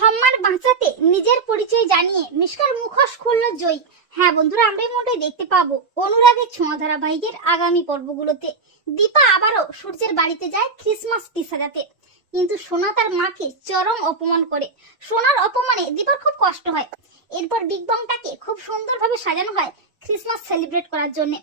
সম্মান বাঁচাতে নিজের পরিচয় জানিয়ে মিশকার মুখোশ খুলল জয়ী। হ্যাঁ বন্ধুরা, আমরা এই মুহূর্তে দেখতে পাবো অনুরাগের ছোঁয়া ধারাবাহিকের আগামী পর্বগুলোতে দীপা আবারও সূর্যের বাড়িতে যায় ক্রিসমাস ট্রি সাজাতে, কিন্তু সোনা তার মাকে চরম অপমান করে। সোনার অপমানে দীপার খুব কষ্ট হয়। এরপর বিগ বংটাকে খুব সুন্দরভাবে সাজানো হয় ক্রিসমাস সেলিব্রেট করার জন্য।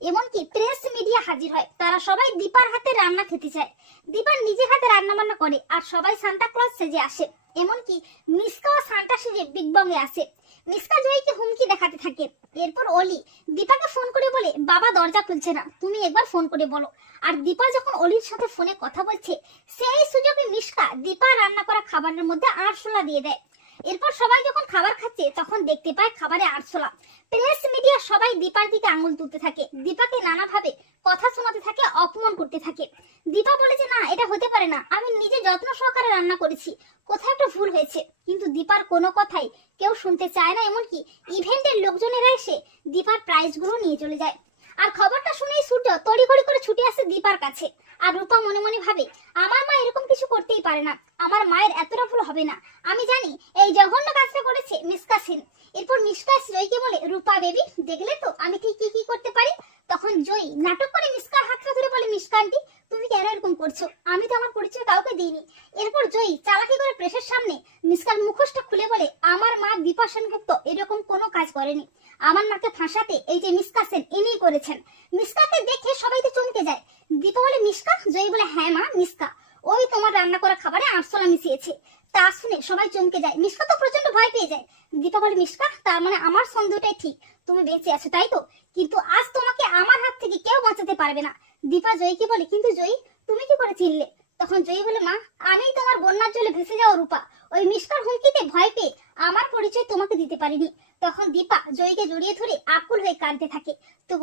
এমনকি প্রেস মিডিয়া হাজির হয়, তারা সবাই দীপার হাতে রান্না খেতে চায়। দীপার নিজের হাতে রান্না বান্না করে আর সবাই সান্টা ক্লজ সেজে আসে। এমনকি মিসকাও সান্টা সেজে বিগ বং এ আসে। মিসকা জয়ীকে হুমকি দেখাতে থাকে। এরপর অলি দীপাকে ফোন করে বলে, বাবা দরজা খুলছে না, তুমি একবার ফোন করে বলো। আর দীপা যখন অলির সাথে ফোনে কথা বলছে, সেই সুযোগে মিশকা দীপা রান্না করা খাবারের মধ্যে আরশোলা দিয়ে দেয়। এরপর সবাই যখন খাবার খাচ্ছে তখন দেখতে পায় খাবারে আরশোলা। প্রেস মিডিয়া সবাই দীপার দিকে আঙুল তুলতে থাকে, দীপাকে নানাভাবে কথা শোনাতে থাকে, অপমান করতে থাকে। দীপা বলে যে না, এটা হতে পারে না, আমি নিজে যত্ন সহকারে রান্না করেছি, কোথাও একটা ভুল হয়েছে। কিন্তু দীপার কোনো কথাই কেউ শুনতে চায় না। এমনকি ইভেন্টের লোকজনেরা এসে দীপার প্রাইজগুলো নিয়ে চলে যায়। আর খবরটা শুনেই সূর্য তড়িঘড়ি করে ছুটে আসে দীপার কাছে। আর রূপা মনে মনে ভাবে, আমার মা এরকম কিছু করতেই পারে না, আমার মায়ের এতটা ভুল হবে না। আমি জানি এই জঘন্য কাজটা করেছে মিশকা সেন। এরপর মিশকা জয়ীকে বলে, রূপা বেবি, দেখলে তো আমি ঠিক কি কি করতে পারি। তখন জয়ী নাটক করে মিশকার হাতটা ধরে বলে, মিশকা আন্টি, তুমি কেন এরকম করছো? আমি তো আমার পরিচয় কাউকে দিইনি। এরপর জয়ী চালাকি করে প্রেসের সামনে মিশকার মুখোশটা খুলে বলে, আমার মা দীপা সেনগুপ্ত এরকম কোনো কাজ করেনি। আমার মাকে ফাঁসাতে এই যে মিশকা সেন ইনিই করেছেন। মিশকাকে দেখে সবাই তো চমকে যায়। দীপা বলে, মিশকা? জয়ী বলে, হ্যাঁ মা, মিশকা। ওই তোমার রান্না করা খাবারে আরশোলা মিশিয়েছে। তা শুনে সবাই চমকে যায়। মিশকা তো প্রচন্ড ভয় পেয়ে যায়। দীপা বলে, মিশকা, তার মানে আমার সন্দেহটাই ঠিক, তুমি বেঁচে আছো, তাই তো? কিন্তু আজ তোমাকে আমার হাত থেকে কেউ বাঁচাতে পারবে না। দীপা জয়ীকে বলে, কিন্তু জয়ী, তুমি কি করে চিনলে? তখন জয়ী বলে, মা, আমি তোমার বন্যার জলে ভেসে যাওয়া রূপা, ওই মিশকার হুমকিতে ভয় পেয়ে আমার পরিচয় তোমাকে দিতে পারিনি। তখন দীপা জয়ীকে জড়িয়ে ধরে আকুল হয়ে কাঁদতে থাকে। তো